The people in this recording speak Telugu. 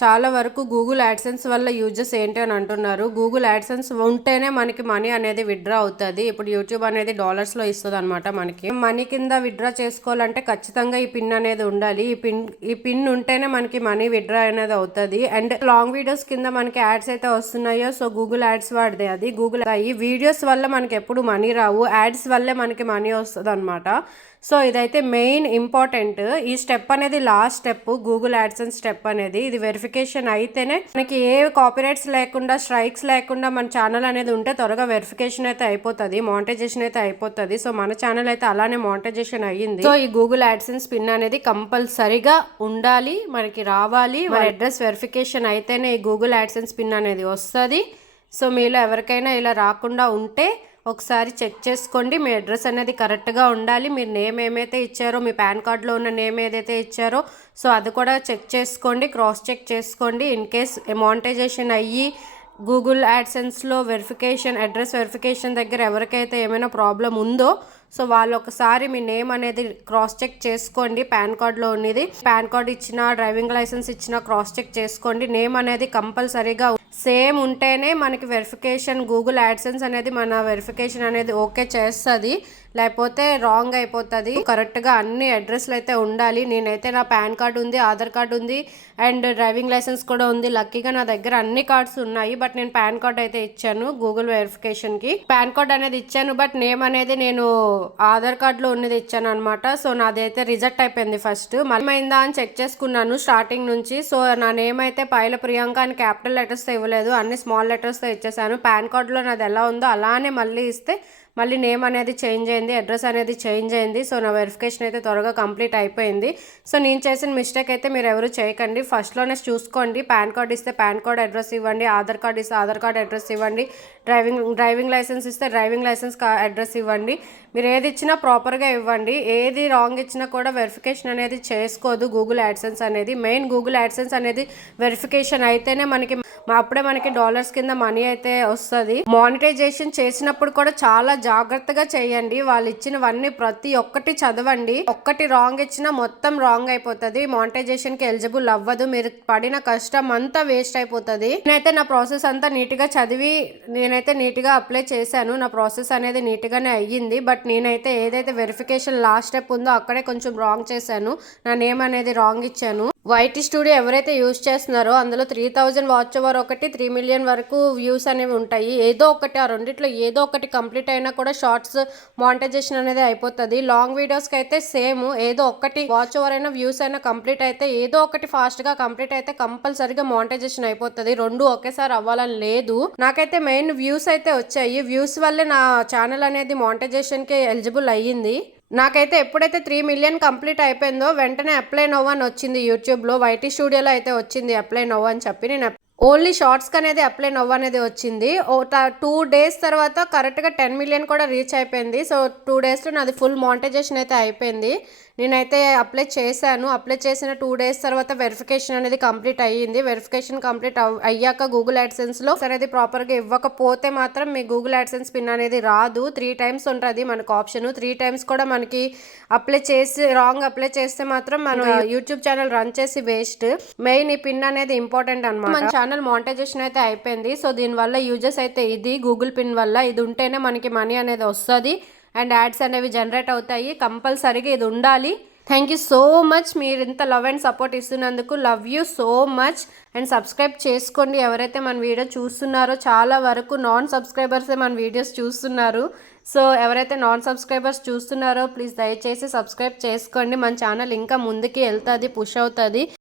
చాలా వరకు గూగుల్ యాడ్సెన్స్ వల్ల యూజెస్ ఏంటి అని అంటున్నారు. గూగుల్ యాడ్సెన్స్ ఉంటేనే మనకి మనీ అనేది విత్‌డ్రా అవుతది. ఇప్పుడు యూట్యూబ్ అనేది డాలర్స్‌లో ఇస్తదనమాట మనకి. మనీ కింద విత్‌డ్రా చేసుకోవాలంటే ఖచ్చితంగా ఈ పిన్ అనేది ఉండాలి. ఈ పిన్ ఉంటేనే మనకి మనీ విత్‌డ్రా అనేది అవుతది. అండ్ లాంగ్ వీడియోస్ కింద మనకి యాడ్స్ అయితే వస్తున్నాయో సో గూగుల్ యాడ్స్ వాడిదే అది. గూగుల్ ఈ వీడియోస్ వల్ల మనకి ఎప్పుడు మనీ రావు. యాడ్స్ వల్లే మనకి మనీ వస్తదనమాట. సో ఇదైతే మెయిన్ ఇంపార్టెంట్. ఈ స్టెప్ అనేది last step, Google AdSense step అనేది. ఇది వెరిఫికేషన్ అయితేనే మనకి ఏ కాపీరైట్స్ లేకుండా, స్ట్రైక్స్ లేకుండా మన ఛానల్ అనేది ఉంటే త్వరగా వెరిఫికేషన్ అయితే అయిపోతుంది, మానిటైజేషన్ అయితే అయిపోతుంది. సో మన ఛానల్ అయితే అలానే మానిటైజేషన్ అయ్యింది. సో ఈ గూగుల్ యాడ్సెన్స్ పిన్ అనేది కంపల్సరీగా ఉండాలి, మనకి రావాలి. మన అడ్రస్ వెరిఫికేషన్ అయితేనే ఈ గూగుల్ యాడ్సెన్స్ పిన్ అనేది వస్తుంది. సో మీలో ఎవరికైనా ఇలా రాకుండా ఉంటే ఒకసారి చెక్ చేసుకోండి. మీ అడ్రస్ అనేది కరెక్ట్గా ఉండాలి. మీరు నేమ్ ఏమైతే ఇచ్చారో, మీ పాన్ కార్డ్లో ఉన్న నేమ్ ఏదైతే ఇచ్చారో సో అది కూడా చెక్ చేసుకోండి, క్రాస్ చెక్ చేసుకోండి. ఇన్ కేస్ మానిటైజేషన్ అయ్యి గూగుల్ యాడ్సెన్స్లో వెరిఫికేషన్, అడ్రస్ వెరిఫికేషన్ దగ్గర ఎవరికైతే ఏమైనా ప్రాబ్లం ఉందో సో వాళ్ళు ఒకసారి మీ నేమ్ అనేది క్రాస్ చెక్ చేసుకోండి. పాన్ కార్డ్లో ఉన్నది, పాన్ కార్డ్ ఇచ్చినా, డ్రైవింగ్ లైసెన్స్ ఇచ్చినా క్రాస్ చెక్ చేసుకోండి. నేమ్ అనేది కంపల్సరీగా సేమ్ ఉంటేనే మనకి వెరిఫికేషన్, గూగుల్ యాడ్సెన్స్ అనేది మన వెరిఫికేషన్ అనేది ఓకే చేస్తుంది. లేకపోతే రాంగ్ అయిపోతుంది. కరెక్ట్గా అన్ని అడ్రస్లు అయితే ఉండాలి. నేనైతే నా పాన్ కార్డ్ ఉంది, ఆధార్ కార్డ్ ఉంది అండ్ డ్రైవింగ్ లైసెన్స్ కూడా ఉంది. లక్కీగా నా దగ్గర అన్ని కార్డ్స్ ఉన్నాయి. బట్ నేను పాన్ కార్డ్ అయితే ఇచ్చాను గూగుల్ వెరిఫికేషన్కి. పాన్ కార్డ్ అనేది ఇచ్చాను బట్ నేమ్ అనేది నేను ఆధార్ కార్డ్లో ఉన్నది ఇచ్చాను అనమాట. సో నాదైతే రిజెక్ట్ అయిపోయింది. ఫస్ట్ మళ్ళీ అని చెక్ చేసుకున్నాను స్టార్టింగ్ నుంచి. సో నా నేమ్ అయితే పైల ప్రియాంక అని క్యాపిటల్ లెటర్స్తో ఇవ్వలేదు, అన్ని స్మాల్ లెటర్స్తో ఇచ్చేసాను. పాన్ కార్డ్లో నాది ఎలా ఉందో అలానే మళ్ళీ ఇస్తే మళ్ళీ నేమ్ అనేది చేంజ్ అయింది, అడ్రస్ అనేది చేంజ్ అయింది. సో నా వెరిఫికేషన్ అయితే త్వరగా కంప్లీట్ అయిపోయింది. సో నేను చేసిన మిస్టేక్ అయితే మీరు ఎవరు చేయకండి. ఫస్ట్లోనే చూసుకోండి. పాన్ కార్డ్ ఇస్తే పాన్ కార్డ్ అడ్రస్ ఇవ్వండి, ఆధార్ కార్డ్ ఇస్తే ఆధార్ కార్డ్ అడ్రస్ ఇవ్వండి, డ్రైవింగ్ లైసెన్స్ ఇస్తే డ్రైవింగ్ లైసెన్స్ అడ్రస్ ఇవ్వండి. మీరు ఏది ఇచ్చినా ప్రాపర్గా ఇవ్వండి. ఏది రాంగ్ ఇచ్చినా కూడా వెరిఫికేషన్ అనేది చేసుకోదు గూగుల్ యాడ్సెన్స్ అనేది. మెయిన్ గూగుల్ యాడ్సెన్స్ అనేది వెరిఫికేషన్ అయితేనే మనకి అప్పుడే మనకి డాలర్స్ కింద మనీ అయితే వస్తుంది. మానిటైజేషన్ చేసినప్పుడు కూడా చాలా జాగ్రత్తగా చేయండి. వాళ్ళు ఇచ్చినవన్నీ ప్రతి ఒక్కటి చదవండి. ఒక్కటి రాంగ్ ఇచ్చినా మొత్తం రాంగ్ అయిపోతుంది, మానిటైజేషన్ కి ఎలిజిబుల్ అవ్వదు. మీరు పడిన కష్టం అంతా వేస్ట్ అయిపోతుంది. నేనైతే నా ప్రాసెస్ అంతా నీట్ గా చదివి నేనైతే నీట్ గా అప్లై చేశాను. నా ప్రాసెస్ అనేది నీట్ గానే అయ్యింది. బట్ నేనైతే ఏదైతే వెరిఫికేషన్ లాస్ట్ స్టెప్ ఉందో అక్కడే కొంచెం రాంగ్ చేశాను. నా నేమ్ అనేది రాంగ్ ఇచ్చాను. వైటీ స్టూడియో ఎవరైతే యూజ్ చేస్తున్నారో అందులో 3000 వాచ్ ఓవర్ ఒకటి, 3 మిలియన్ వరకు వ్యూస్ అనేవి ఉంటాయి. ఏదో ఒకటి ఆ రెండిట్లో ఏదో ఒకటి కంప్లీట్ అయినా కూడా షార్ట్స్ మానిటైజేషన్ అనేది అయిపోతుంది. లాంగ్ వీడియోస్కి అయితే సేమ్, ఏదో ఒకటి వాచ్ ఓవర్ అయినా వ్యూస్ అయినా కంప్లీట్ అయితే ఏదో ఒకటి ఫాస్ట్గా కంప్లీట్ అయితే కంపల్సరీగా మానిటైజేషన్ అయిపోతుంది. రెండు ఒకేసారి అవ్వాలని లేదు. నాకైతే మెయిన్ వ్యూస్ అయితే వచ్చాయి. వ్యూస్ వల్లే నా ఛానల్ అనేది మానిటైజేషన్కి ఎలిజిబుల్ అయ్యింది. నాకైతే ఎప్పుడైతే 3 మిలియన్ కంప్లీట్ అయిపోయిందో వెంటనే అప్లై నౌ అని వచ్చింది యూట్యూబ్లో. వైటీ స్టూడియోలో అయితే వచ్చింది అప్లై నౌ అని చెప్పి. నేను ఓన్లీ షార్ట్స్కి అనేది అప్లై నౌ అనేది వచ్చింది. 2 డేస్ తర్వాత కరెక్ట్గా 10 మిలియన్ కూడా రీచ్ అయిపోయింది. సో 2 డేస్లో నాది ఫుల్ మానిటైజేషన్ అయితే అయిపోయింది. నేనైతే అప్లై చేశాను. అప్లై చేసిన 2 డేస్ తర్వాత వెరిఫికేషన్ అనేది కంప్లీట్ అయ్యింది. వెరిఫికేషన్ కంప్లీట్ అయ్యాక గూగుల్ యాడ్సెన్స్లో సరే అది ప్రాపర్గా ఇవ్వకపోతే మాత్రం మీ గూగుల్ యాడ్సెన్స్ పిన్ అనేది రాదు. 3 టైమ్స్ ఉంటుంది మనకు ఆప్షన్. 3 టైమ్స్ కూడా మనకి అప్లై చేసి రాంగ్ అప్లై చేస్తే మాత్రం మనం యూట్యూబ్ ఛానల్ రన్ చేసి వేస్ట్. మెయిన్ ఈ పిన్ అనేది ఇంపార్టెంట్ అనమాట. మన ఛానల్ మానిటైజేషన్ అయితే అయిపోయింది. సో దీనివల్ల యూజెస్ అయితే ఇది గూగుల్ పిన్ వల్ల. ఇది ఉంటేనే మనకి మనీ అనేది వస్తుంది అండ్ యాడ్స్ అనేవి జనరేట్ అవుతాయి. కంపల్సరీగా ఇది ఉండాలి. Thank you so much. మీరు ఇంత లవ్ అండ్ సపోర్ట్ ఇస్తున్నందుకు love you so much. And subscribe చేసుకోండి ఎవరైతే మన వీడియో చూస్తున్నారో. చాలా వరకు నాన్ సబ్స్క్రైబర్సే మన వీడియోస్ చూస్తున్నారు. సో ఎవరైతే నాన్ సబ్స్క్రైబర్స్ చూస్తున్నారో ప్లీజ్ దయచేసి సబ్స్క్రైబ్ చేసుకోండి. మన ఛానల్ ఇంకా ముందుకి వెళ్తుంది, పుష్ అవుతుంది.